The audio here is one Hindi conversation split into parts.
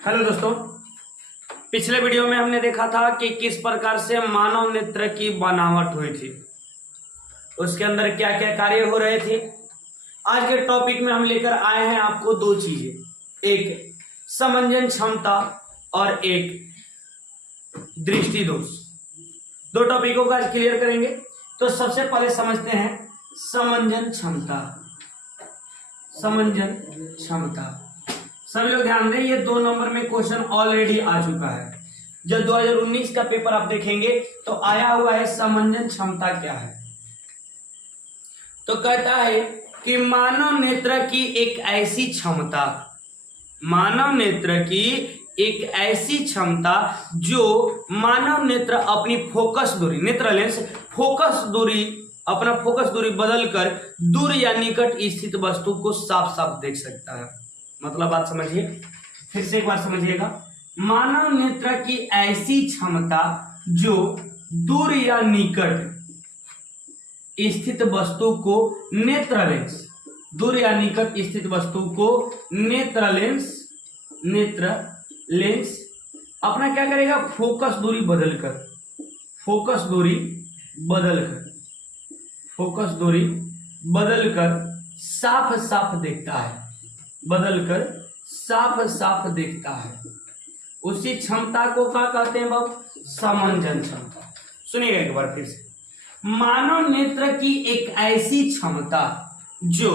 हेलो दोस्तों, पिछले वीडियो में हमने देखा था कि किस प्रकार से मानव नेत्र की बनावट हुई थी, उसके अंदर क्या क्या कार्य हो रहे थे। आज के टॉपिक में हम लेकर आए हैं आपको दो चीजें, एक समंजन क्षमता और एक दृष्टि दोष। दो टॉपिकों को आज क्लियर करेंगे। तो सबसे पहले समझते हैं समंजन क्षमता। समंजन क्षमता, सभी लोग ध्यान दें, ये 2 नंबर में क्वेश्चन ऑलरेडी आ चुका है। जब 2019 का पेपर आप देखेंगे तो आया हुआ है समंजन क्षमता क्या है। तो कहता है कि मानव नेत्र की एक ऐसी क्षमता, मानव नेत्र की एक ऐसी क्षमता जो मानव नेत्र अपनी फोकस दूरी, नेत्र लेंस फोकस दूरी, अपना फोकस दूरी बदलकर दूर या निकट स्थित वस्तु को साफ साफ देख सकता है। मतलब बात समझिए, फिर से एक बार समझिएगा। मानव नेत्र की ऐसी क्षमता जो दूर या निकट स्थित वस्तु को नेत्र लेंस, दूर या निकट स्थित वस्तु को नेत्र लेंस अपना क्या करेगा, फोकस दूरी बदलकर साफ साफ देखता है, बदलकर साफ साफ देखता है। उसी क्षमता को क्या कहते हैं बाबू, समंजन क्षमता। सुनिएगा एक बार फिर से, मानव नेत्र की एक ऐसी क्षमता जो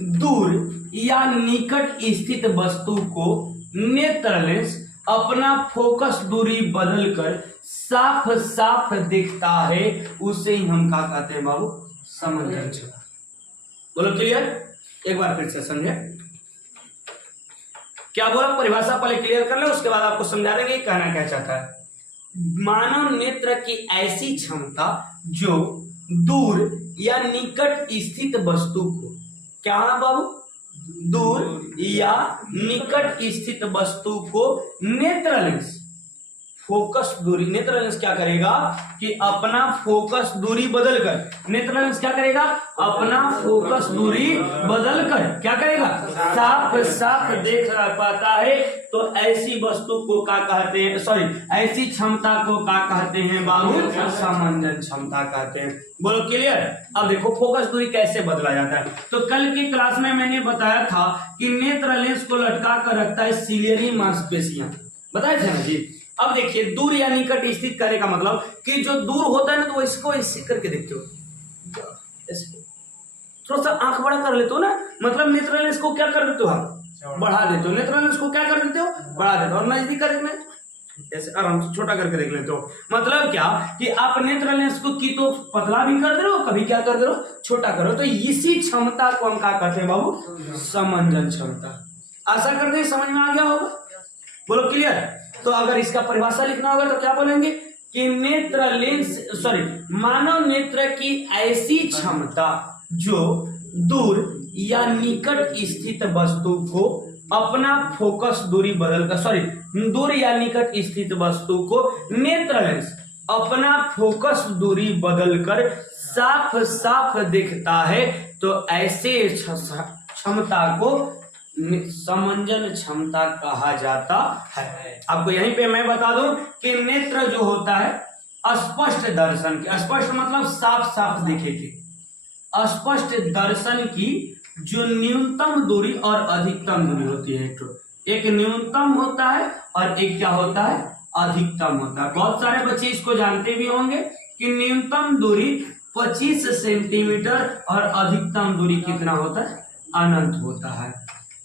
दूर या निकट स्थित वस्तु को नेत्र लेंस अपना फोकस दूरी बदलकर साफ साफ देखता है, उसे ही हम क्या कहते हैं बाबू, समंजन क्षमता। बोलो क्लियर, एक बार फिर से समझे क्या बोला, परिभाषा पहले क्लियर कर ले, उसके बाद आपको समझा देंगे कहना क्या चाहता है। मानव नेत्र की ऐसी क्षमता जो दूर या निकट स्थित वस्तु को, क्या बाबू, दूर या निकट स्थित वस्तु को नेत्र लेंस फोकस दूरी, नेत्र लेंस क्या करेगा कि अपना फोकस दूरी बदलकर, नेत्र लेंस क्या करेगा, अपना फोकस दूरी बदलकर क्या करेगा, साफ साफ देख पाता है। तो ऐसी वस्तु को क्या कहते हैं, सॉरी ऐसी क्षमता को क्या कहते हैं बाबू, समंजन क्षमता कहते हैं। बोलो क्लियर। अब देखो फोकस दूरी कैसे बदला जाता है। तो कल की क्लास में मैंने बताया था कि नेत्र लेंस को लटका कर रखता है सिलियरी मांसपेशियां, बताए थे ना जी। अब देखिए दूर या निकट स्थित करने का मतलब कि जो दूर होता है ना, तो इसको ऐसे करके देखते हो, थोड़ा सा आंख बड़ा कर लेते हो ना, मतलब नेत्र लेंस को क्या कर देते हो, आप बढ़ा देते हो, नेत्र लेंस को क्या कर देते हो, बढ़ा देते हो, और नजदीक कर देते हो, ऐसे आराम से छोटा करके देख लेते हो। मतलब क्या कि आप नेत्र लेंस को की तो पतला भी कर दे रहे हो, कभी क्या कर दे रहे हो, छोटा करो। तो इसी क्षमता को हम क्या कहते हैं बाबू, समंजन क्षमता। आशा करते हैं समझ में आ गया होगा। बोलो क्लियर। तो अगर इसका परिभाषा लिखना होगा तो क्या बोलेंगे कि नेत्र लेंस, सॉरी मानव नेत्र की ऐसी क्षमता जो दूर या निकट स्थित वस्तु को अपना फोकस दूरी बदलकर, सॉरी दूर या निकट स्थित वस्तु को नेत्र लेंस अपना फोकस दूरी बदलकर साफ साफ देखता है। तो ऐसे क्षमता को समंजन क्षमता कहा जाता है। आपको यहीं पे मैं बता दूं कि नेत्र जो होता है स्पष्ट दर्शन की, स्पष्ट मतलब साफ साफ देखे के, स्पष्ट दर्शन की जो न्यूनतम दूरी और अधिकतम दूरी होती है, एक न्यूनतम होता है और एक क्या होता है, अधिकतम होता है। बहुत सारे बच्चे इसको जानते भी होंगे कि न्यूनतम दूरी 25 सेंटीमीटर और अधिकतम दूरी कितना होता है, अनंत होता है।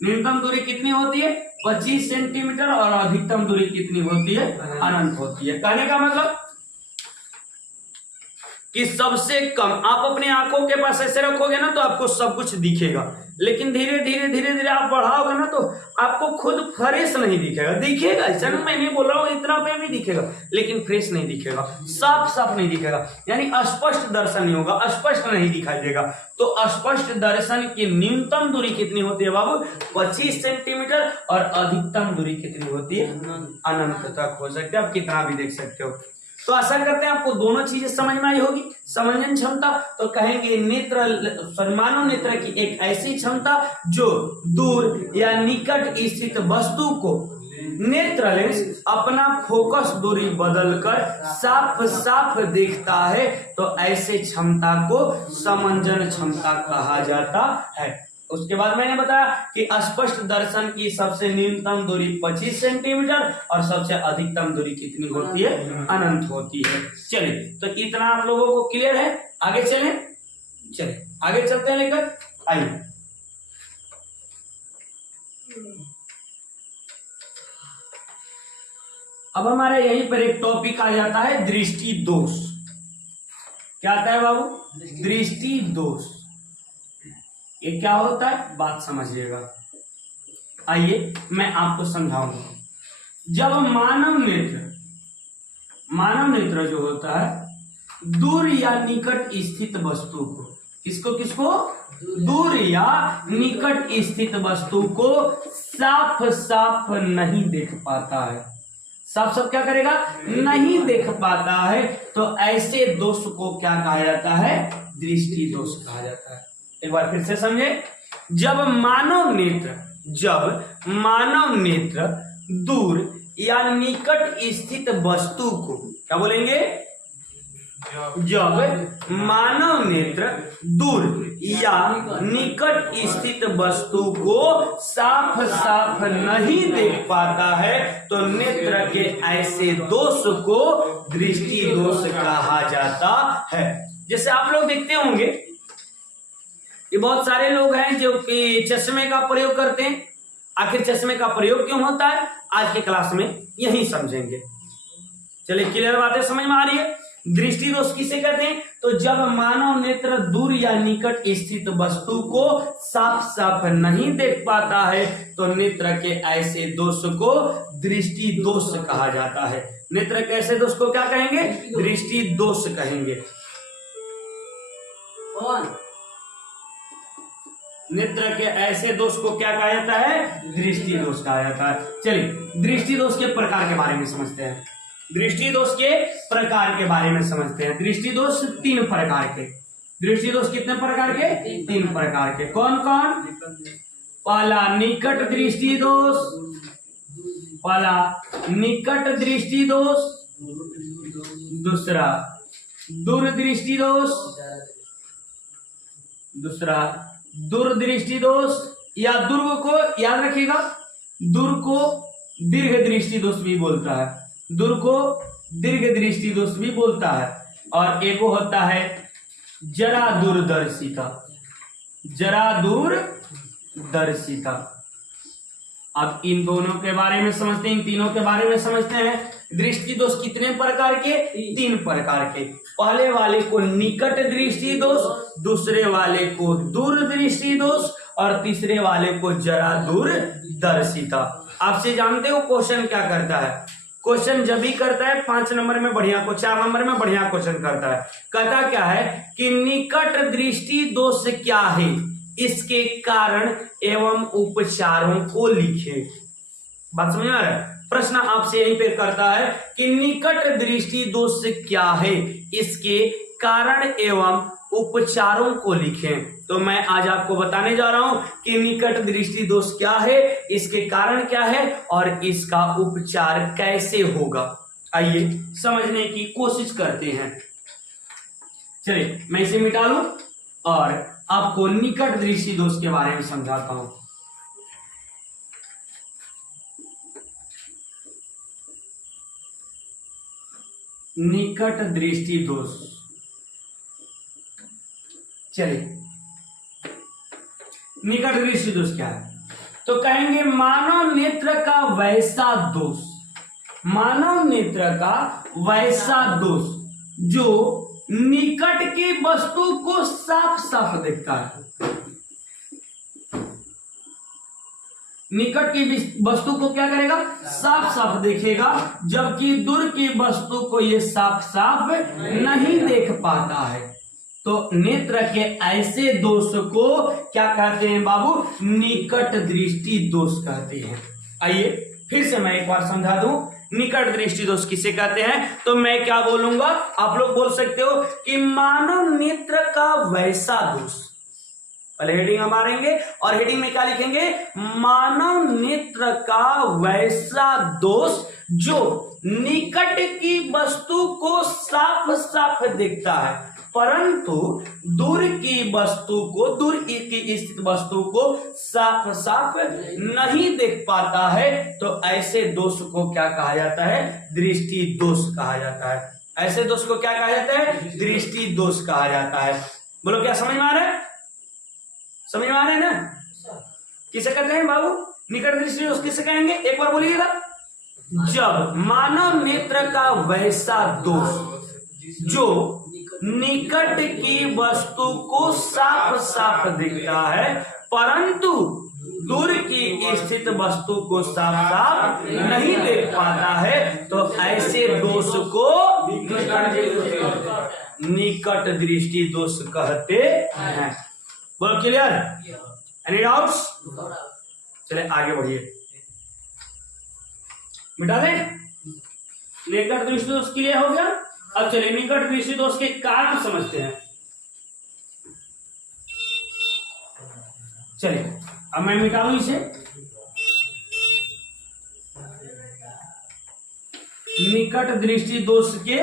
न्यूनतम दूरी कितनी होती है, 25 सेंटीमीटर और अधिकतम दूरी कितनी होती है, अनंत होती है। कहने का मतलब कि सबसे कम आप अपने आंखों के पास ऐसे रखोगे ना तो आपको सब कुछ दिखेगा, लेकिन धीरे धीरे आप बढ़ाओगे ना तो आपको खुद फ्रेश नहीं दिखेगा। दिखेगा ऐसा ना, मैं नहीं बोल रहा हूँ इतना पे भी दिखेगा, लेकिन फ्रेश नहीं दिखेगा, साफ साफ नहीं दिखेगा, यानी स्पष्ट दर्शन नहीं होगा, स्पष्ट नहीं दिखाई देगा। तो स्पष्ट दर्शन की न्यूनतम दूरी कितनी होती है बाबू, 25 सेंटीमीटर, और अधिकतम दूरी कितनी होती है, अनंत तक हो सकते हैं, आप कितना भी देख सकते हो। तो आशा करते हैं आपको दोनों चीजें समझ में आई होगी। समंजन क्षमता तो कहेंगे नेत्र, मानव नेत्र की एक ऐसी क्षमता जो दूर या निकट स्थित वस्तु को नेत्र लेंस अपना फोकस दूरी बदलकर साफ साफ देखता है तो ऐसे क्षमता को समंजन क्षमता कहा जाता है। उसके बाद मैंने बताया कि स्पष्ट दर्शन की सबसे न्यूनतम दूरी 25 सेंटीमीटर और सबसे अधिकतम दूरी कितनी होती है, अनंत होती है। चलिए तो इतना आप लोगों को क्लियर है, आगे चले आगे चलते हैं लेकर आइए। अब हमारे यहीं पर एक टॉपिक आ जाता है दृष्टि दोष। क्या आता है बाबू, दृष्टि दोष। ये क्या होता है बात समझिएगा, आइए मैं आपको समझाऊंगा। जब मानव नेत्र जो होता है दूर या निकट स्थित वस्तु को, किसको दूर या निकट स्थित वस्तु को साफ साफ नहीं देख पाता है, साफ साफ क्या करेगा, नहीं देख पाता है, तो ऐसे दोष को क्या कहा जाता है, दृष्टि दोष कहा जाता है। एक बार फिर से समझे। जब मानव नेत्र दूर या निकट स्थित वस्तु को, क्या बोलेंगे, जब मानव नेत्र दूर या निकट स्थित वस्तु को साफ साफ नहीं देख पाता है तो नेत्र के ऐसे दोष को दृष्टि दोष कहा जाता है। जैसे आप लोग देखते होंगे ये बहुत सारे लोग हैं जो कि चश्मे का प्रयोग करते हैं। आखिर चश्मे का प्रयोग क्यों होता है, आज के क्लास में यही समझेंगे। चलिए क्लियर बातें समझ में आ रही है। दृष्टि दोष किसे कहते हैं, तो जब मानव नेत्र दूर या निकट स्थित वस्तु को साफ साफ नहीं देख पाता है तो नेत्र के ऐसे दोष को दृष्टि दोष कहा जाता है। नेत्र के ऐसे दोष को क्या कहेंगे, दृष्टि दोष कहेंगे। नेत्र के ऐसे दोष को क्या कहा जाता है, दृष्टि दोष कहा जाता है। चलिए दृष्टि दोष के प्रकार के बारे में समझते हैं। दृष्टि दोष के प्रकार के बारे में समझते हैं। दृष्टि दोष 3 प्रकार के। दृष्टि दोष कितने प्रकार के, 3 प्रकार के। कौन कौन, पहला निकट दृष्टि दोष, पहला निकट दृष्टि दोष, दूसरा दूरदृष्टि दोष, दूसरा दूरदृष्टि दोष, या दुर्ग को याद रखिएगा, दूर को दीर्घ दृष्टि दोष भी बोलता है, दूर को दीर्घ दृष्टि दोष भी बोलता है। और एक होता है जरा दूरदर्शिता, जरा दूरदर्शिता। अब इन दोनों के बारे में समझते हैं, इन तीनों के बारे में समझते हैं। दृष्टि दोष कितने प्रकार के, 3 प्रकार के। पहले वाले को निकट दृष्टि दोष, दूसरे वाले को दूर दृष्टि दोष और तीसरे वाले को जरा दूरदर्शिता। आपसे जानते हो क्वेश्चन क्या करता है, क्वेश्चन जब भी करता है 5 नंबर में बढ़िया को, 4 नंबर में बढ़िया क्वेश्चन करता है। कहता क्या है कि निकट दृष्टि दोष क्या है, इसके कारण एवं उपचारों को लिखे। बात समझ में आ रहा है, प्रश्न आपसे यहीं पे करता है कि निकट दृष्टि दोष क्या है, इसके कारण एवं उपचारों को लिखें। तो मैं आज आपको बताने जा रहा हूं कि निकट दृष्टि दोष क्या है, इसके कारण क्या है और इसका उपचार कैसे होगा। आइए समझने की कोशिश करते हैं। चलिए मैं इसे मिटा लूं और आपको निकट दृष्टि दोष के बारे में समझाता हूं। निकट दृष्टि दोष, चलिए निकट दृष्टि दोष क्या है, तो कहेंगे मानव नेत्र का वैसा दोष, मानव नेत्र का वैसा दोष जो निकट की वस्तु को साफ साफ देखता है। निकट की वस्तु को क्या करेगा, साफ साफ देखेगा, जबकि दूर की वस्तु को ये साफ साफ नहीं देख पाता है। तो नेत्र के ऐसे दोष को क्या कहते हैं बाबू, निकट दृष्टि दोष कहते हैं। आइए फिर से मैं एक बार समझा दूं निकट दृष्टि दोष किसे कहते हैं। तो मैं क्या बोलूंगा, आप लोग बोल सकते हो कि मानव नेत्र का वैसा दोष, पहले हेडिंग हम मारेंगे और हेडिंग में क्या लिखेंगे, मानव नेत्र का वैसा दोष जो निकट की वस्तु को साफ साफ दिखता है परंतु दूर की वस्तु को, दूर की स्थित वस्तु को साफ साफ नहीं देख पाता है, तो ऐसे दोष को क्या कहा जाता है, दृष्टि दोष कहा जाता है। ऐसे दोष को क्या कहा जाता है, दृष्टि दोष कहा जाता है। बोलो क्या समझ में आ रहा है, समझ में आ रहा है ना? किसे कहते हैं बाबू निकट दृष्टि दोष, किसे कहेंगे एक बार बोलिएगा। जब मानव नेत्र का वैसा दोष जो निकट की वस्तु को साफ साफ दिखता है परंतु दूर की स्थित वस्तु को साफ साफ नहीं देख पाता है, तो ऐसे दोष को निकट दृष्टि दोष कहते हैं। बोलो क्लियर, एनी डाउट्स? चले आगे बढ़िए, मिटा दें। निकट दृष्टि दोष क्लियर हो गया। अब चलिए निकट दृष्टि दोष के कारण समझते हैं। चलिए अब मैं मिटा दूं इसे। निकट दृष्टि दोष के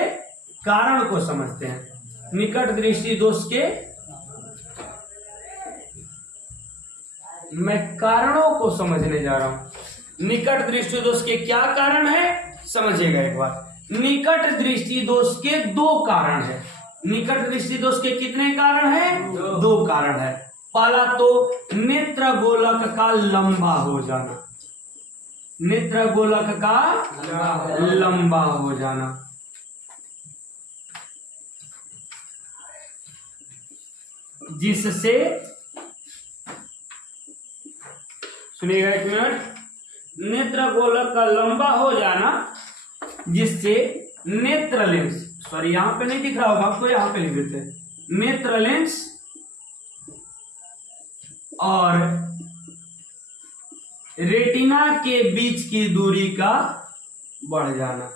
कारण को समझते हैं। निकट दृष्टि दोष के मैं कारणों को समझने जा रहा हूं। निकट दृष्टि दोष के क्या कारण है समझिएगा एक बार। निकट दृष्टि दोष के दो कारण है। निकट दृष्टि दोष के कितने कारण हैं? दो कारण है। पहला तो नेत्र गोलक का लंबा हो जाना, नेत्र गोलक का लंबा हो जाना। जिससे, सुनिएगा एक मिनट, नेत्र गोलक का लंबा हो जाना जिससे नेत्र लेंस, सॉरी यहां पे नहीं दिख रहा होगा आपको, यहां पे लिख देते हैं, नेत्र लेंस और रेटिना के बीच की दूरी का बढ़ जाना।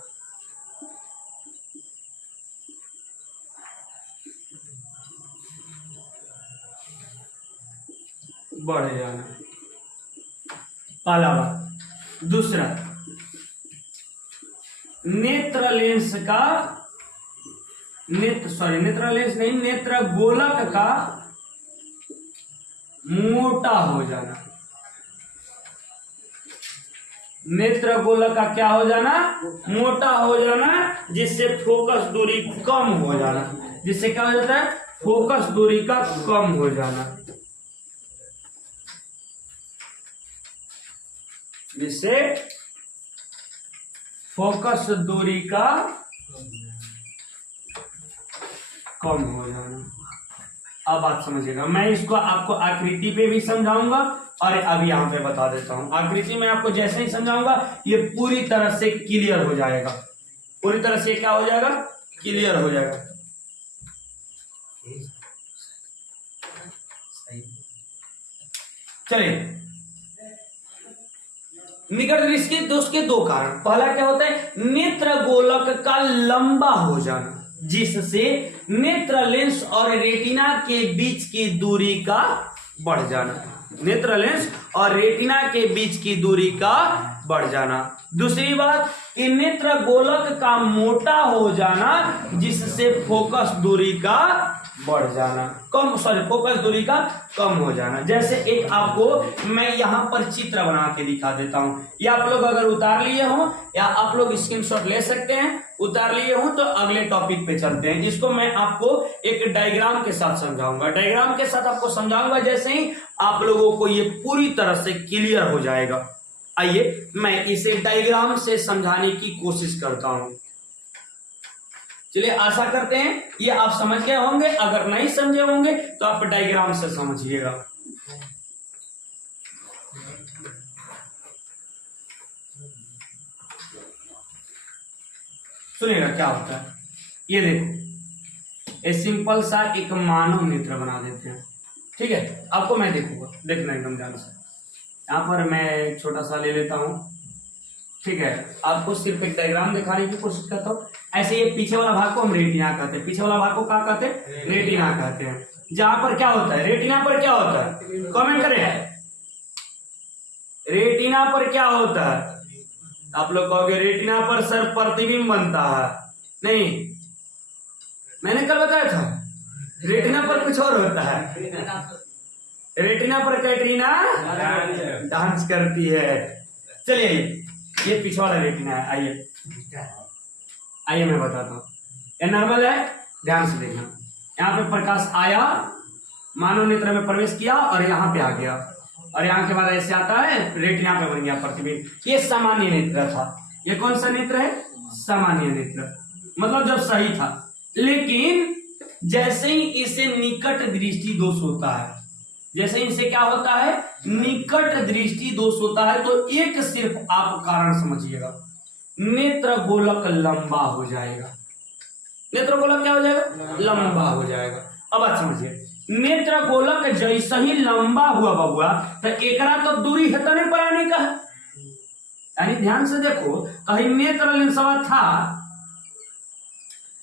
बढ़ जाना पहला बात। दूसरा, नेत्र लेंस का, नेत्र लेंस नहीं, नेत्र गोलक का मोटा हो जाना। नेत्र गोलक का क्या हो जाना? मोटा हो जाना, जिससे फोकस दूरी कम हो जाना। जिससे क्या हो जाता है? फोकस दूरी का कम हो जाना। जिससे फोकस दूरी का कम हो जाना। अब बात समझिएगा, मैं इसको आपको आकृति पे भी समझाऊंगा और अब यहां पे बता देता हूं। आकृति में आपको जैसे ही समझाऊंगा ये पूरी तरह से क्लियर हो जाएगा। पूरी तरह से क्या हो जाएगा? क्लियर हो जाएगा। चलिए, निकट दृष्टि दोष के दो कारण। पहला क्या होता है? नेत्र गोलक का लंबा हो जाना, जिससे नेत्र लेंस और रेटिना के बीच की दूरी का बढ़ जाना। नेत्र लेंस और रेटिना के बीच की दूरी का बढ़ जाना। दूसरी बात कि नेत्र गोलक का मोटा हो जाना, जिससे फोकस दूरी का बढ़ जाना, फोकस दूरी का कम हो जाना। जैसे एक आपको मैं यहां पर चित्र बना के दिखा देता हूं, या आप लोग अगर उतार लिए हो या आप लोग स्क्रीनशॉट ले सकते हैं। उतार लिए हो तो अगले टॉपिक पे चलते हैं। इसको मैं आपको एक डायग्राम के साथ समझाऊंगा। डायग्राम के साथ आपको समझाऊंगा, जैसे ही आप लोगों को ये पूरी तरह से क्लियर हो जाएगा। आइए मैं इसे डायग्राम से समझाने की कोशिश करता हूं। चलिए, आशा करते हैं ये आप समझ गए होंगे। अगर नहीं समझे होंगे तो आप डायग्राम से समझिएगा। सुनिएगा क्या होता है। ये देखो, ये सिंपल सा एक मानव नेत्र बना देते हैं। ठीक है, आपको मैं देखूंगा, देखना एकदम ध्यान से। यहाँ पर मैं छोटा सा ले लेता हूं। ठीक है, आपको सिर्फ एक डायग्राम दिखाने की कोशिश करता हूं। ऐसे ये पीछे वाला भाग को हम रेटिना कहते हैं। पीछे वाला भाग को क्या कहते हैं? रेटिना कहते हैं। जहां पर क्या होता है, रेटिना पर क्या होता है, कमेंट करें, रेटिना पर क्या होता है? आप लोग कहोगे रेटिना पर सर प्रतिबिंब बनता है, नहीं, मैंने कल बताया था रेटिना पर कुछ और होता है। रेटिना पर कैटरीना डांस करती है। चलिए ये पीछे वाला रेटिना है, आइए मैं बताता हूँ। ये नॉर्मल है, ध्यान से देखना। यहाँ पे प्रकाश आया, मानव नेत्र में प्रवेश किया और यहाँ पे आ गया, और यहाँ के बाद ऐसे आता है, रेटिना पे बन गया प्रतिबिंब। ये सामान्य नेत्र था। ये कौन सा नेत्र है? सामान्य नेत्र, मतलब जब सही था। लेकिन जैसे ही इसे निकट दृष्टि दोष होता है, जैसे ही इसे क्या होता है, निकट दृष्टि दोष होता है, तो एक सिर्फ आप कारण समझिएगा, नेत्र गोलक लंबा हो जाएगा। नेत्र गोलक क्या हो जाएगा? लंबा हो जाएगा। अब बात समझिए, नेत्र गोलक जैसे ही लंबा हुआ बबुआ, तो एकरा तो दूरी हटने पर आने का है। यानी ध्यान से देखो, कहीं नेत्र लेंसवा था,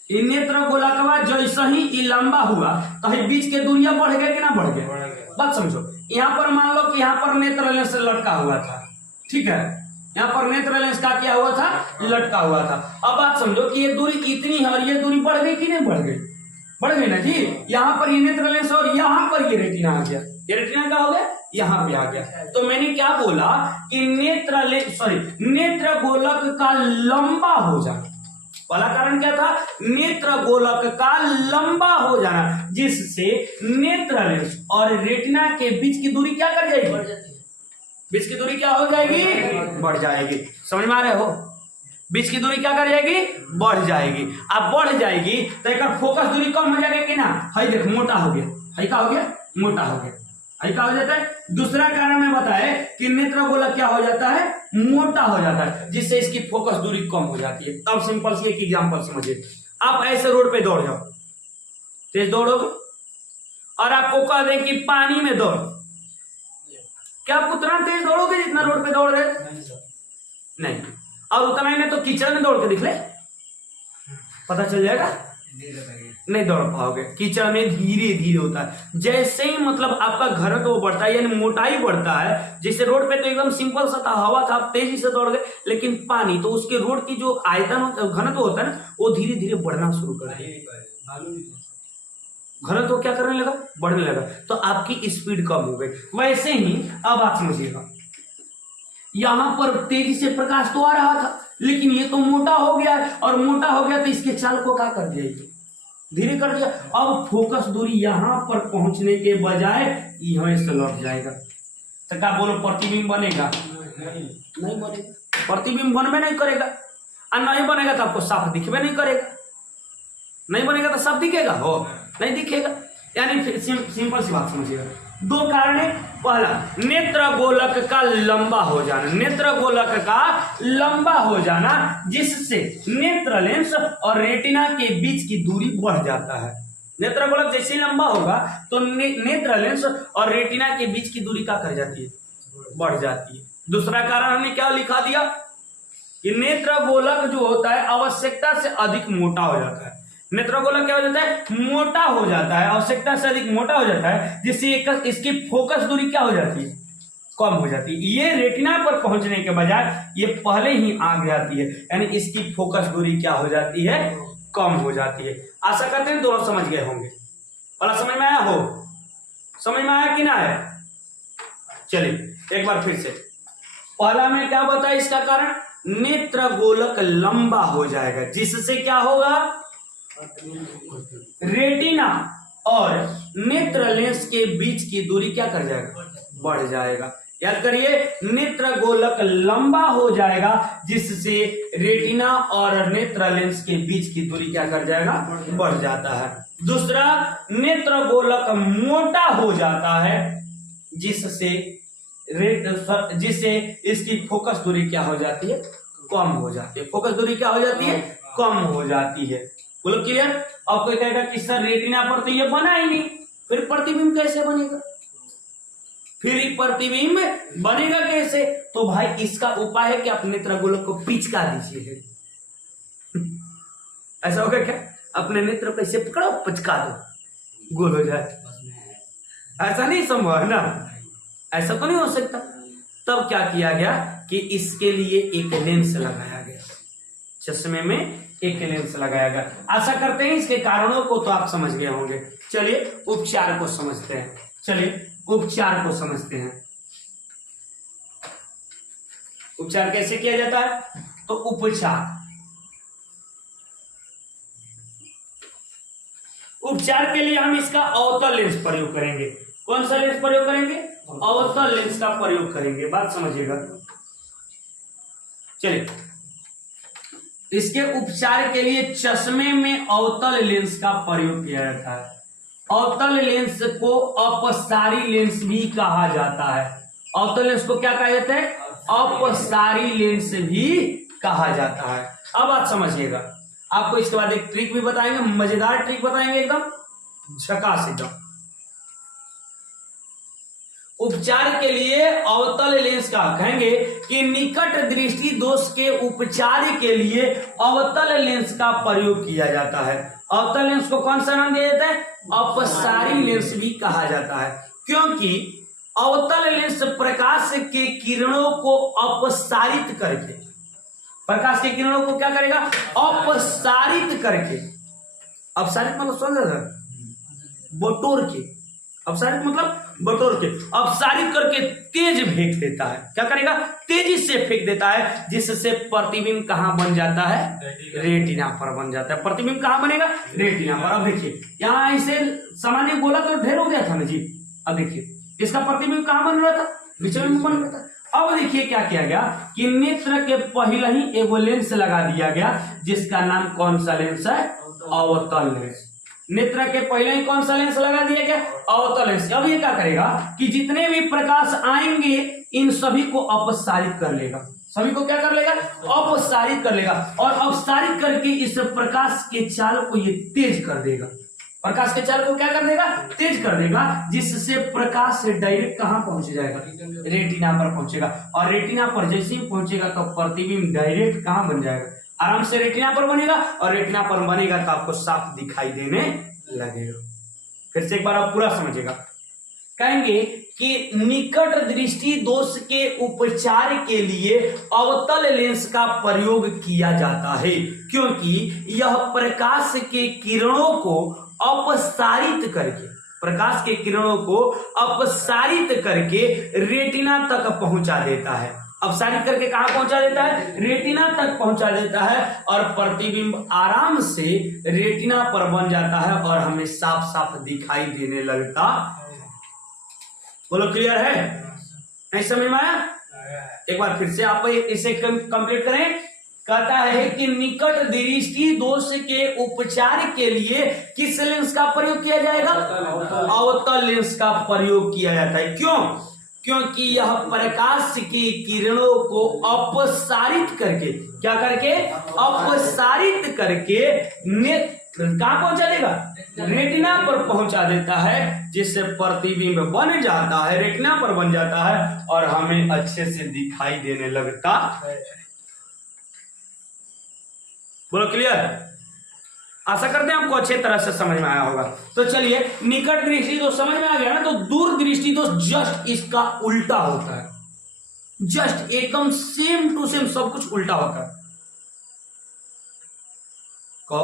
ये नेत्र गोलकवा जैसे ही लंबा हुआ, कहीं बीच के दूरियां बढ़ गए कि ना बढ़ गए? बात समझो, यहाँ पर मान लो कि यहाँ पर नेत्र लेंस लटका हुआ था, ठीक है, यहाँ पर नेत्र लेंस का क्या हुआ था? लटका हुआ था। अब बात समझो कि ये दूरी इतनी है और ये दूरी बढ़ गई कि नहीं बढ़ गई? बढ़ गई ना जी। यहाँ पर ये नेत्र लेंस और यहाँ पर ये रेटिना आ गया। ये रेटिना क्या हो गया? यहाँ पे आ गया। तो मैंने क्या बोला कि नेत्र गोलक का लंबा हो जाना। पहला कारण क्या था? नेत्र गोलक का लंबा हो जाना, जिससे नेत्र लेंस और रेटिना के बीच की दूरी क्या कर जाएगी? बीच की दूरी क्या हो जाएगी? बढ़ जाएगी। समझ में आ रहे हो? बीच की दूरी क्या कर जाएगी? बढ़ जाएगी। अब बढ़ जाएगी तो एक फोकस दूरी कम हो जाएगी कि ना? हाई देख, मोटा हो गया। हाई का हो गया? मोटा हो गया। हाई का हो जाता है। दूसरा कारण मैं बताया कि नेत्र गोलक क्या हो जाता है? मोटा हो जाता है, जिससे इसकी फोकस दूरी कम हो जाती है। अब सिंपल सी एक एग्जांपल समझिए। आप ऐसे रोड पे दौड़ जाओ, तेज दौड़ोगे, और आपको कह दें कि पानी में दौड़, क्या आप उतना तेज दौड़ोगे जितना रोड पे दौड़ रहे? नहीं। और उतना ही नहीं तो कीचड़ में दौड़ के दिख ले, पता चल जाएगा? नहीं दौड़ पाओगे। कीचड़ में धीरे धीरे होता है। जैसे ही मतलब आपका घनत्व बढ़ता है, यानी मोटाई बढ़ता है, जैसे रोड पे तो एकदम सिंपल सा था, हवा था, आप तेजी से दौड़ गए, लेकिन पानी तो उसके रोड की जो आयतन घनत्व होता है ना, वो धीरे धीरे बढ़ना शुरू कर देगा। घनत्व क्या करने लगा? बढ़ने लगा। तो आपकी स्पीड कम हो गई। वैसे ही अब आप समझिएगा, यहां पर तेजी से प्रकाश तो आ रहा था, लेकिन ये तो मोटा हो गया है, और मोटा हो गया तो इसके चाल को क्या कर दिया? धीरे कर दिया। अब फोकस दूरी यहां पर पहुंचने के बजाय यहां से लौट जाएगा। तो क्या बोलो, प्रतिबिंब बनेगा? नहीं बनेगा। प्रतिबिंब बनबे नहीं करेगा, और नहीं बनेगा तो आपको साफ दिखबे नहीं करेगा। नहीं बनेगा तो साफ दिखेगा? हो नहीं दिखेगा। यानी सिंपल सी बात समझिएगा, दो कारण है। पहला, नेत्र गोलक का लंबा हो जाना, नेत्र गोलक का लंबा हो जाना, जिससे नेत्र लेंस और रेटिना के बीच की दूरी बढ़ जाता है। नेत्र गोलक जैसे ही लंबा होगा तो नेत्र लेंस और रेटिना के बीच की दूरी क्या कर जाती है? बढ़ जाती है। दूसरा कारण हमने क्या लिखा दिया कि नेत्र गोलक जो होता है आवश्यकता से अधिक मोटा हो जाता है। नेत्र गोलक क्या हो जाता है? मोटा हो जाता है, आवश्यकता से अधिक मोटा हो जाता है, जिससे इसकी फोकस दूरी क्या हो जाती है? कम हो जाती है। ये रेटिना पर पहुंचने के बजाय ये पहले ही आग जाती है, यानी इसकी फोकस दूरी क्या हो जाती है? कम हो जाती है। आशा करते हैं दोनों समझ गए होंगे। और समझ में आया हो? समझ में आया कि ना है? चलिए एक बार फिर से। पहला में क्या बताया इसका कारण? नेत्र गोलक लंबा हो जाएगा, जिससे क्या होगा? रेटिना और नेत्र लेंस के बीच की दूरी क्या कर जाएगा? बढ़ जाएगा। याद करिए, नेत्र गोलक लंबा हो जाएगा, जिससे रेटिना और नेत्र लेंस के बीच की दूरी क्या कर जाएगा? बढ़ जाता है। दूसरा, नेत्र गोलक मोटा हो जाता है, जिससे इसकी फोकस दूरी क्या हो जाती है? कम हो जाती है। फोकस दूरी क्या हो जाती है? कम हो जाती है। बोलो क्लियर? अब कोई कहेगा कि सर रेटिना पर तो ये बना ही नहीं, फिर प्रतिबिंब कैसे बनेगा? फिर प्रतिबिंब बनेगा कैसे? तो भाई इसका उपाय है कि आप नेत्र गोलक को पिचका दीजिए। ऐसा होगा क्या? अपने नेत्र को ऐसे पकड़ो, पिचका दो, गोल हो जाए। ऐसा नहीं संभव है ना, ऐसा तो नहीं हो सकता। तब क्या किया गया कि इसके लिए एक लेंस लगाया गया, चश्मे में एक लेंस लगाया गया। आशा करते हैं इसके कारणों को तो आप समझ गए होंगे। चलिए उपचार को समझते हैं, चलिए उपचार को समझते हैं। उपचार कैसे किया जाता है? तो उपचार के लिए हम इसका अवतल लेंस प्रयोग करेंगे। कौन सा लेंस प्रयोग करेंगे? अवतल लेंस का प्रयोग करेंगे, बात समझिएगा। चलिए, इसके उपचार के लिए चश्मे में अवतल लेंस का प्रयोग किया जाता है। अवतल लेंस को अपसारी लेंस भी कहा जाता है। अवतल लेंस को क्या कहा जाता है? अपसारी लेंस भी कहा जाता है। अब आप समझिएगा, आपको इसके बाद एक ट्रिक भी बताएंगे, मजेदार ट्रिक बताएंगे, एकदम झकास एकदम। उपचार के लिए अवतल लेंस का कहेंगे कि निकट दृष्टि दोष के उपचार के लिए अवतल लेंस का प्रयोग किया जाता है। अवतल लेंस को कौन सा नाम दिया जाता है? अपसारी लेंस भी कहा जाता है, क्योंकि अवतल लेंस प्रकाश के किरणों को अपसारित करके, प्रकाश के किरणों को क्या करेगा? अपसारित करके। अपसारित मतलब समझ रहे? बटोर के। अपसारित मतलब बटोर के, अपसारित करके तेज फेंक देता है। क्या करेगा? तेजी से फेंक देता है, जिससे प्रतिबिंब कहां बन जाता है? रेटिना पर बन जाता है। प्रतिबिंब कहां बनेगा? रेटिना पर। अब देखिए, यहां इसे सामान्य गोला तो ढेर हो गया था ना जी। अब देखिए इसका प्रतिबिंब कहां बन रहा था? बीच में बन रहा था। अब देखिए क्या किया गया कि नेत्र के पहले ही एगो लेंस लगा दिया गया, जिसका नाम कौन सा लेंस है? अवतल लेंस। नेत्र के पहले ही कौन सा लेंस लगा दिया गया? अवतल लेंस। अब ये क्या करेगा कि जितने भी प्रकाश आएंगे इन सभी को अपसारित कर लेगा। सभी को क्या कर लेगा? अपसारित कर लेगा, और अपसारित करके इस प्रकाश के चाल को ये तेज कर देगा। प्रकाश के चाल को क्या कर देगा? तेज कर देगा, जिससे प्रकाश से डायरेक्ट कहां पहुंच जाएगा? रेटिना पर पहुंचेगा। और रेटिना पर जैसे ही पहुंचेगा तो प्रतिबिंब डायरेक्ट कहां बन जाएगा? आराम से रेटिना पर बनेगा, और रेटिना पर बनेगा तो आपको साफ दिखाई देने लगेगा। फिर से एक बार आप पूरा समझिएगा। कहेंगे कि निकट दृष्टि दोष के उपचार के लिए अवतल लेंस का प्रयोग किया जाता है, क्योंकि यह प्रकाश के किरणों को अपसारित करके, प्रकाश के किरणों को अपसारित करके रेटिना तक पहुंचा देता है। अपसारित करके कहां पहुंचा देता है? रेटिना तक पहुंचा देता है, और प्रतिबिंब आराम से रेटिना पर बन जाता है और हमें साफ साफ दिखाई देने लगता है। बोलो क्लियर है? नहीं समझ में आया? एक बार फिर से आप इसे कंप्लीट करें। कहता है कि निकट दृष्टि दोष के उपचार के लिए किस लेंस का प्रयोग किया जाएगा? अवतल लेंस का प्रयोग किया जाता है। क्यों? क्योंकि यह प्रकाश की किरणों को अपसारित करके, क्या करके? अपसारित करके कहां पहुंचा देगा? रेटिना पर पहुंचा देता है, जिससे प्रतिबिंब बन जाता है, रेटिना पर बन जाता है, और हमें अच्छे से दिखाई देने लगता है। बोलो क्लियर? आशा करते हैं आपको अच्छे तरह से समझ में आया होगा। तो चलिए, निकट दृष्टि दोष समझ में आ गया ना, तो दूर दृष्टि दोष जस्ट इसका उल्टा होता है। जस्ट एकदम सेम टू सेम सब कुछ उल्टा होता है।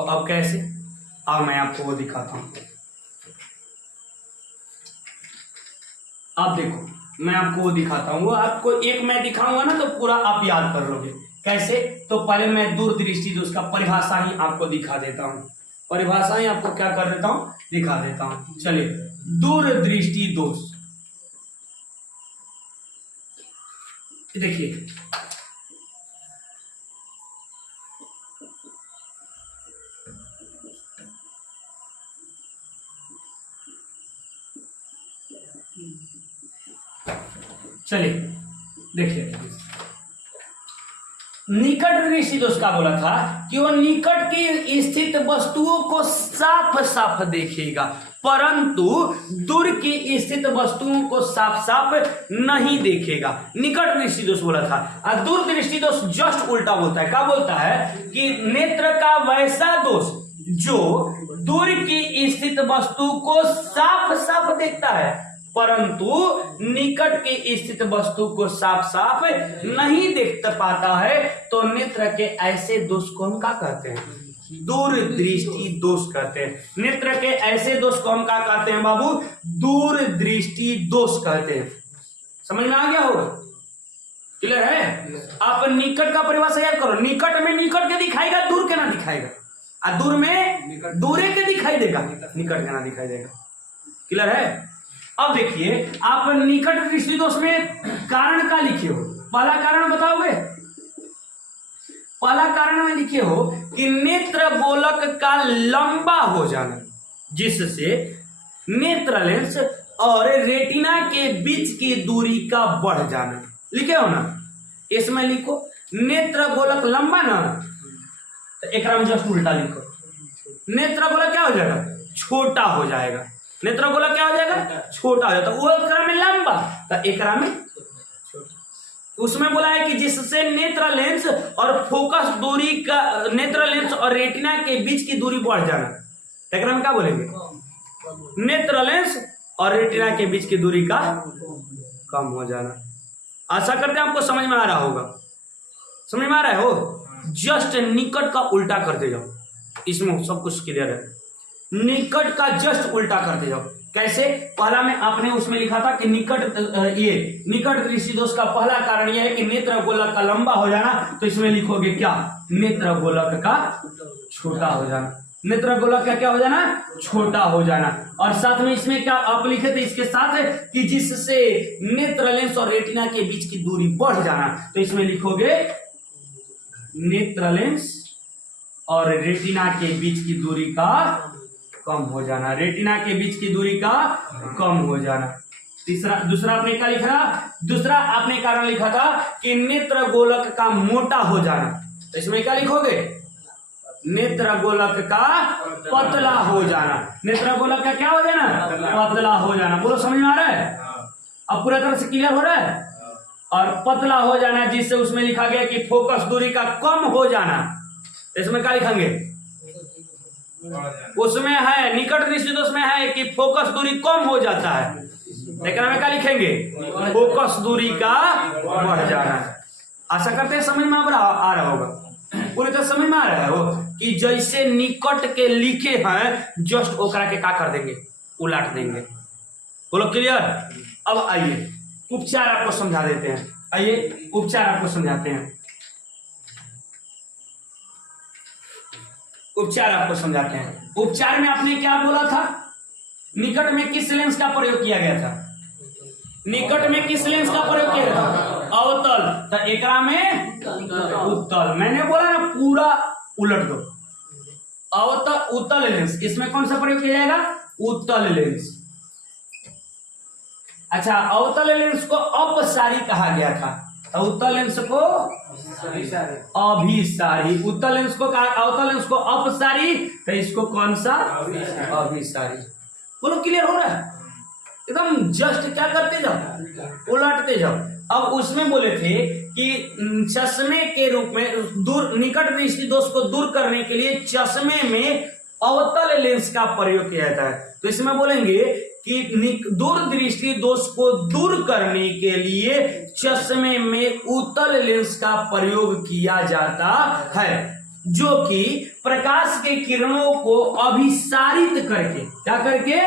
अब कैसे? अब मैं आपको वो दिखाता हूं। आप देखो, मैं आपको वो दिखाता हूं। वो आपको एक मैं दिखाऊंगा ना तो पूरा आप याद कर लोगे। कैसे? तो पहले मैं दूर दृष्टि दोष का परिभाषा ही आपको दिखा देता हूं। परिभाषा ही आपको क्या कर देता हूं? दिखा देता हूं। चलिए, दूर दृष्टि दोष देखिए, चलिए देखिए, निकट दृष्टि दोष का बोला था कि वो निकट की स्थित वस्तुओं को साफ साफ देखेगा, परंतु दूर की स्थित वस्तुओं को साफ साफ नहीं देखेगा। निकट दृष्टि दोष बोला था, और दूर दृष्टि दोष जस्ट उल्टा बोलता है। क्या बोलता है कि नेत्र का वैसा दोष जो दूर की स्थित वस्तु को साफ साफ देखता है, परंतु निकट की स्थित वस्तु को साफ साफ नहीं देख पाता है, तो नेत्र के ऐसे दोष को हम क्या कहते हैं? दूरदृष्टि दोष कहते हैं। नेत्र के ऐसे दोष को हम क्या कहते हैं बाबू? दूरदृष्टि दोष कहते हैं। समझ में आ गया होगा? क्लियर है? आप निकट का परिभाषा याद करो। निकट में निकट के दिखाएगा, दूर के ना दिखाएगा, और दूर में दूरे के दिखाई देगा, निकट के ना दिखाई देगा। क्लियर है? अब देखिए, आप निकट दृष्टि दोष में कारण का लिखे हो। पहला कारण बताओगे? पहला कारण में लिखे हो कि नेत्र गोलक का लंबा हो जाना, जिससे नेत्र लेंस और रेटिना के बीच की दूरी का बढ़ जाना। लिखे हो ना? इसमें लिखो नेत्र गोलक लंबा ना, तो एक में जस्ट उल्टा लिखो, नेत्र गोलक क्या हो जाएगा? छोटा हो जाएगा। नेत्र गोलक क्या हो जाएगा? छोटा हो जाता। वो एकरा में लंबा, तो एकरा में उसमें बोला है कि जिससे नेत्र लेंस और फोकस दूरी का, नेत्र लेंस और रेटिना के बीच की दूरी बढ़ जाना। एकरा में क्या बोलेंगे? नेत्र लेंस और रेटिना के बीच की दूरी का कम हो जाना। आशा करते हैं आपको समझ में आ रहा होगा। समझ में आ रहा है हो? जस्ट निकट का उल्टा करते जाओ, इसमें सब कुछ क्लियर है। निकट का जस्ट उल्टा करते जाओ। कैसे? पहला में आपने उसमें लिखा था कि निकट दृष्टि दोष का पहला कारण यह है कि नेत्र गोलक का लंबा हो जाना, तो इसमें लिखोगे क्या? नेत्र गोलक का छोटा हो जाना। नेत्र गोलक का क्या हो जाना? छोटा हो जाना। और साथ में इसमें क्या आप लिखे थे इसके साथ कि जिससे नेत्र लेंस और रेटिना के बीच की दूरी बढ़ जाना, तो इसमें लिखोगे नेत्र लेंस और रेटिना के बीच की दूरी का कम हो जाना। रेटिना के बीच की दूरी का कम हो जाना। दूसरा आपने क्या लिखा? दूसरा आपने कारण लिखा था कि नेत्र गोलक का मोटा हो जाना, तो इसमें क्या लिखोगे? नेत्र गोलक का पतला हो जाना। नेत्र गोलक का क्या हो जाना? पतला हो जाना। बोलो समझ में आ रहा है? अब पूरा तरह से क्लियर हो रहा है? और पतला हो जाना, जिससे उसमें लिखा गया कि फोकस दूरी का कम हो जाना, इसमें क्या लिखेंगे? उसमें है निकट दृष्टि दोष में है कि फोकस दूरी कम हो जाता है, लेकिन हमें क्या लिखेंगे? फोकस दूरी का बढ़ जाना। आशा करते हैं समझ में आ रहा होगा। पूरे तरह समझ में आ रहा है वो कि जैसे निकट के लिखे हैं, जस्ट ओकरा के क्या कर देंगे? उलट देंगे। बोलो क्लियर? अब आइए उपचार आपको समझा देते हैं। आइए उपचार आपको समझाते हैं। उपचार आपको समझाते हैं। उपचार में आपने क्या बोला था? निकट में किस लेंस का प्रयोग किया गया था? निकट में किस लेंस का प्रयोग किया गया था? अवतल। तो एकरा में उत्तल। मैंने बोला ना, पूरा उलट दो। अवतल उत्तल लेंस, इसमें कौन सा प्रयोग किया जाएगा? उत्तल लेंस। अच्छा, अवतल लेंस को अपसारी कहा गया था, तो उत्तल लेंस को अभिसारी। उत्तल लेंस को कहा, अवतल लेंस को अपसारी, तो इसको कौन सा? अभिसारी। बोलो क्लियर हो रहा है? एकदम जस्ट क्या करते जाओ? उलटते जाओ। अब उसमें बोले थे कि चश्मे के रूप में दूर निकट दृष्टि दोष को दूर करने के लिए चश्मे में अवतल लेंस का प्रयोग किया जाता है। तो इसमें बोलेंगे कि दूर दृष्टि दोष को दूर करने के लिए चश्मे में उत्तल लेंस का प्रयोग किया जाता है, जो कि प्रकाश के किरणों को अभिसारित करके, क्या करके?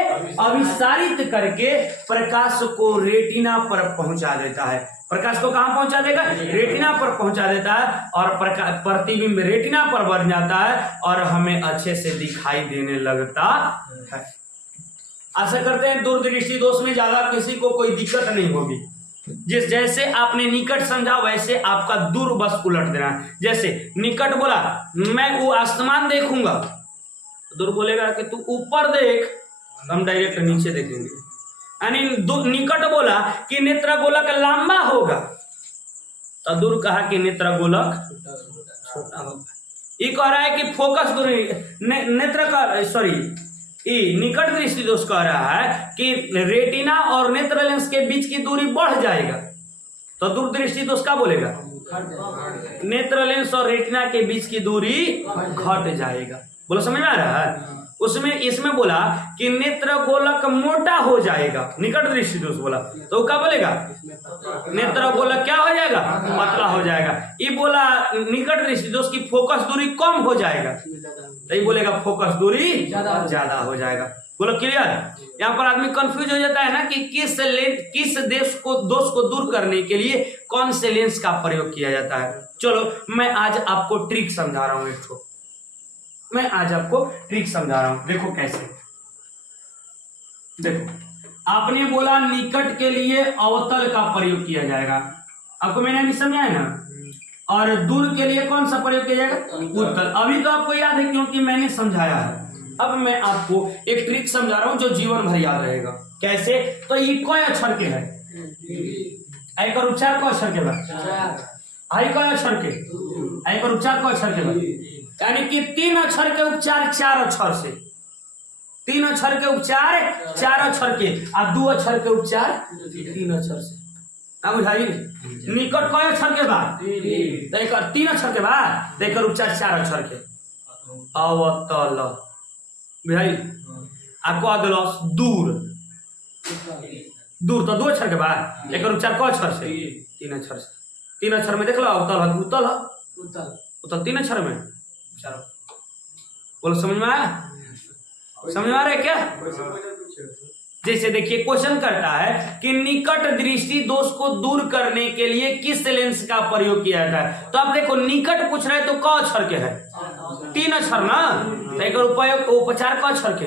अभिसारित करके प्रकाश को रेटिना पर पहुंचा देता है। प्रकाश को कहां पहुंचा देगा? रेटिना पर पहुंचा देता है, और प्रतिबिंब रेटिना पर बन जाता है और हमें अच्छे से दिखाई देने लगता है। आशा करते हैं दूरदृष्टि दोष में ज्यादा किसी को कोई दिक्कत नहीं होगी। जैसे आपने निकट समझा, वैसे आपका दूर बस उलट देना। जैसे निकट बोला मैं वो आसमान देखूंगा, दूर बोलेगा कि तू ऊपर देख, हम डायरेक्ट नीचे देखेंगे। यानी निकट बोला कि नेत्र गोलक लंबा होगा, तो दूर कहा कि नेत्र गोलक छोटा होगा। ये कह रहा है कि फोकस दूरी नेत्र का निकट दृष्टि दोष कह रहा है कि रेटिना और नेत्र लेंस के बीच की दूरी बढ़ जाएगा, तो दूरदृष्टि दोष क्या बोलेगा? नेत्र लेंस और रेटिना के बीच की दूरी घट जाएगा। बोलो समझ में आ रहा है? उसमें इसमें बोला कि नेत्र गोलक मोटा हो जाएगा, निकट दृष्टि दोष बोला तो क्या बोलेगा, नेत्र गोलक क्या हो जाएगा, पतला हो जाएगा। ये बोला निकट दृष्टि दोष की फोकस दूरी कम हो जाएगा, तो ये बोलेगा फोकस दूरी ज्यादा हो जाएगा। बोलो क्लियर। यहाँ पर आदमी कंफ्यूज हो जाता है ना कि किस दोष को दूर करने के लिए कौन से लेंस का प्रयोग किया जाता है। चलो मैं आज आपको ट्रिक समझा रहा हूं, समझा रहा हूं। देखो कैसे, देखो आपने बोला निकट के लिए अवतल का प्रयोग किया जाएगा, आपको मैंने नहीं समझाया ना। और दूर के लिए कौन सा प्रयोग किया जाएगा, उत्तल। अभी तो आपको याद है क्योंकि मैंने समझाया है। अब मैं आपको एक ट्रिक समझा रहा हूं जो जीवन भर याद रहेगा। कैसे, तो ये कोई अक्षर के है, आई का उच्चार को अक्षर के बाद, आई का अक्षर के, आई का उच्चार को अक्षर के बाद, यानी कि 3 अक्षर के उपचार 4 अक्षर से, 3 अक्षर के उपचार 4 अक्षर के, और 2 अक्षर के उपचार 3 अक्षर से। ना बुझाई, निकट कई अक्षर के बाद, 3 अक्षर के बाद, देकर उपचार 4 अक्षर के, अवतल बुझाई। आपको आदलस दूर, दूर तो 2 अक्षर के बाद, एक उच्चार को अक्षर से 3 अक्षर से। 3 अक्षर में देख लो अवतल है, उत्तल है, उत्तल 3 अक्षर में। बोलो समझ में आया, समझ में आ रहा है क्या। जैसे देखिए क्वेश्चन करता है कि निकट दृष्टि दोष को दूर करने के लिए किस लेंस का प्रयोग किया जाता है। तो आप देखो निकट पूछ रहे तो क अक्षर के है, 3 अक्षर ना, तो एक उपचार क अक्षर के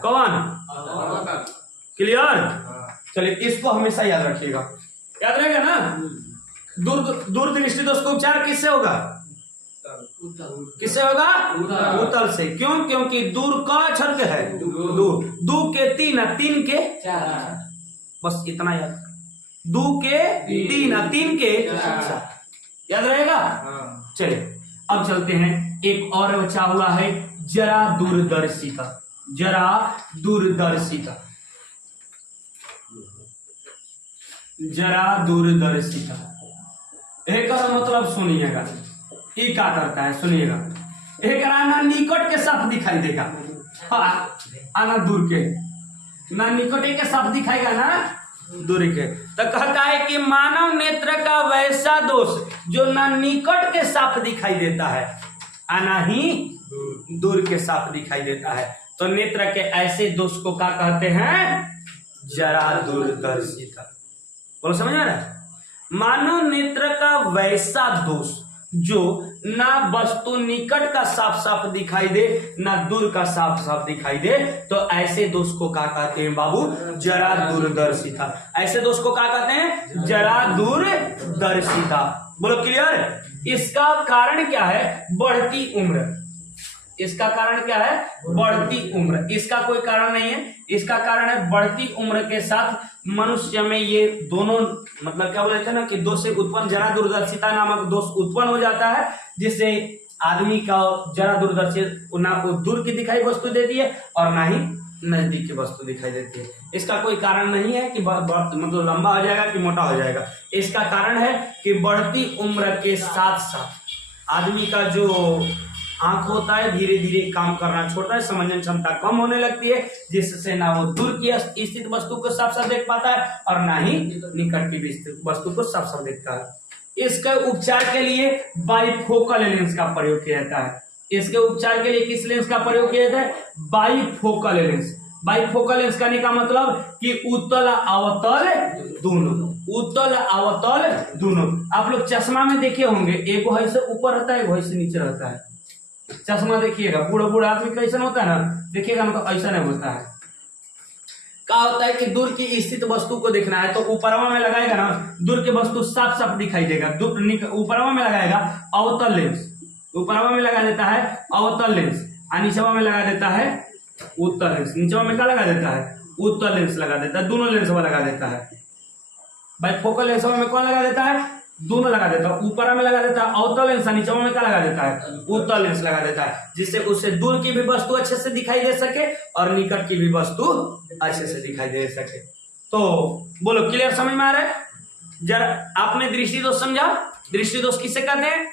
कौन, क्लियर। चलिए इसको हमेशा याद रखिएगा, याद रहेगा ना। दूर दृष्टि दोष का उपचार किससे होगा, किससे होगा, उत्तल से। क्यों, क्योंकि दूर का अक्षर के है, दूर, 2 के 3, 3 के 4, बस इतना याद, 2 के 3, 3 के 4, याद रहेगा। चलिए अब चलते हैं, एक और बचा हुआ है जरा दूरदर्शिता, जरा दूरदर्शिता, जरा दूरदर्शिता। एक मतलब सुनिएगा, ये क्या करता है सुनिएगा। एक ना निकट के साथ दिखाई देगा, आना दूर के, ना निकट के साथ दिखाएगा ना दूर के। तो कहता है कि मानव नेत्र का वैसा दोष जो ना निकट के साथ दिखाई देता है, आना ही दूर के साथ दिखाई देता है। तो नेत्र के ऐसे दोष को क्या कहते हैं, जरा दूरदर्शिता। बोलो समझ में आ रहा है। मानव नेत्र का वैसा दोष जो ना वस्तु निकट का साफ साफ दिखाई दे, ना दूर का साफ साफ दिखाई दे, तो ऐसे दोष को क्या कहते हैं बाबू, जरा दूरदर्शिता। ऐसे दोष को क्या कहते हैं, जरा दूरदर्शिता। बोलो क्लियर। इसका कारण क्या है, बढ़ती उम्र। इसका कारण क्या है, बढ़ती उम्र। इसका कोई कारण नहीं है, इसका कारण है बढ़ती उम्र के साथ मनुष्य में ये दोनों मतलब क्या बोलते हैं ना कि दोष से उत्पन्न जरा दूरदर्शिता नामक दोष उत्पन्न हो जाता है, जिससे आदमी का जरा दूरदर्शी ना दूर की दिखाई वस्तु देती है और ना ही नजदीक की वस्तु दिखाई देती है। इसका कोई कारण नहीं है कि मतलब लंबा हो जाएगा कि मोटा हो जाएगा। इसका कारण है कि बढ़ती उम्र के साथ साथ आदमी का जो आंख होता है धीरे धीरे काम करना छोड़ता है, समझने क्षमता कम होने लगती है, जिससे ना वो दूर की स्थित वस्तु को साफ साफ देख पाता है और ना ही निकट की वस्तु को साफ साफ देखता है। इसके उपचार के लिए बाइफोकल लेंस का प्रयोग किया जाता है। इसके उपचार के लिए किस लेंस का प्रयोग किया जाता है, बाइफोकल लेंस। बाइफोकल लेंस का का मतलब कि उत्तल अवतल दोनों, उत्तल अवतल दोनों। आप लोग चश्मा में देखे होंगे, एक वही से ऊपर रहता है, एक वही से नीचे रहता है। चश्मा देखिएगा, बूढ़ा बूढ़ा आदमी कैसा होता है ना, देखिएगा मतलब ऐसा नहीं होता है। क्या होता है कि दूर की स्थित वस्तु को देखना है तो ऊपरवा में लगाएगा ना, दूर की वस्तु साफ साफ दिखाई देगा। ऊपरवा में लगाएगा अवतल लेंस, ऊपरवा में लगा देता है अवतल लेंस, और नीचवा में लगा देता है उत्तल लेंस। नीचवा में क्या लगा देता है, उत्तल लेंस लगा देता है, दोनों लेंस लगा देता है। बाइफोकल लेंस में कौन लगा देता है, दोनों लगा देता है। ऊपर में लगा देता है अवतल लेंस, नीचे में क्या लगा देता है, उत्तल लेंस लगा देता है, जिससे उससे दूर की भी वस्तु अच्छे से दिखाई दे सके और निकट की भी वस्तु अच्छे से दिखाई दे सके। तो बोलो क्लियर, समझ में आ रहा है। जरा आपने दृष्टि दोष समझा। दृष्टि दोष किसे कहते हैं,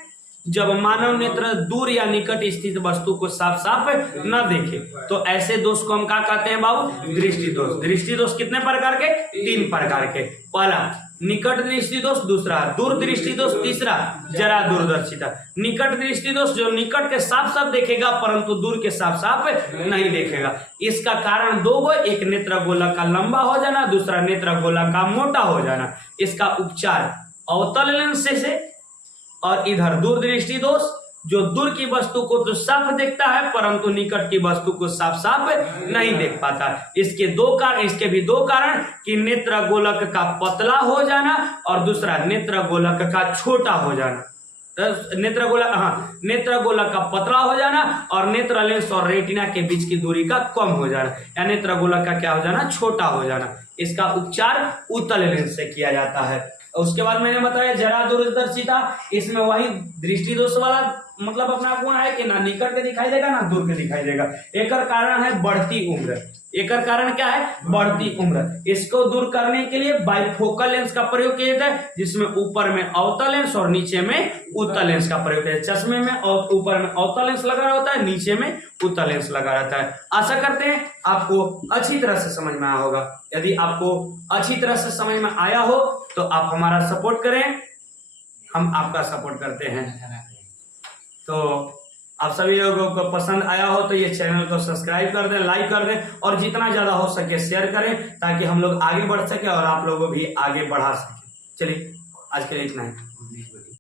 जब मानव नेत्र दूर या निकट स्थित वस्तु को साफ साफ न देखे, तो ऐसे दोष को हम क्या कहते हैं बाबू? दृष्टि दोष। दृष्टि दोष कितने प्रकार के? 3 प्रकार के। पहला निकट दृष्टि दोष, दूसरा दूर दृष्टि दोष, तीसरा जरा दूरदर्शिता। निकट दृष्टि दोष जो निकट के साफ साफ देखेगा परंतु दूर के साफ साफ नहीं देखेगा। इसका कारण दो गो, एक नेत्र गोलक का लंबा हो जाना, दूसरा नेत्र गोलक का मोटा हो जाना। इसका उपचार अवतल लेंस से, और इधर दूर दृष्टि दोष जो दूर की वस्तु को तो साफ देखता है परंतु निकट की वस्तु को साफ साफ नहीं देख पाता। इसके भी दो कारण कि नेत्र गोलक का पतला हो जाना और दूसरा नेत्र गोलक का छोटा हो जाना। नेत्र गोलक का पतला हो जाना और नेत्र लेंस और रेटिना के बीच की दूरी का कम हो जाना, या नेत्र गोलक का क्या हो जाना? छोटा हो जाना। इसका उपचार उत्तल लेंस से किया जाता है। उसके बाद मैंने बताया जरा दूरदर्शिता, इसमें वही दृष्टि दोष वाला मतलब अपना गुण है कि ना निकट के दिखाई देगा ना दूर के दिखाई देगा। एक कारण है बढ़ती उम्र। एक कारण क्या है? बढ़ती उम्र। इसको दूर करने के लिए बाइफोकल लेंस का प्रयोग किया जाता है, जिसमें ऊपर में अवतल लेंस और नीचे में उत्तल लेंस का प्रयोग किया जाता है। चश्मे में ऊपर में अवतल लेंस लगा होता है, नीचे में उत्तल लेंस लगा रहता है। आशा करते हैं आपको अच्छी तरह से समझ में आया होगा। यदि आपको अच्छी तरह से समझ में आया हो तो आप हमारा सपोर्ट करें, हम आपका सपोर्ट करते हैं। तो आप सभी लोगों को पसंद आया हो तो ये चैनल को सब्सक्राइब कर दें, लाइक कर दें और जितना ज्यादा हो सके शेयर करें, ताकि हम लोग आगे बढ़ सके और आप लोगों को भी आगे बढ़ा सके। चलिए आज के लिए इतना ही।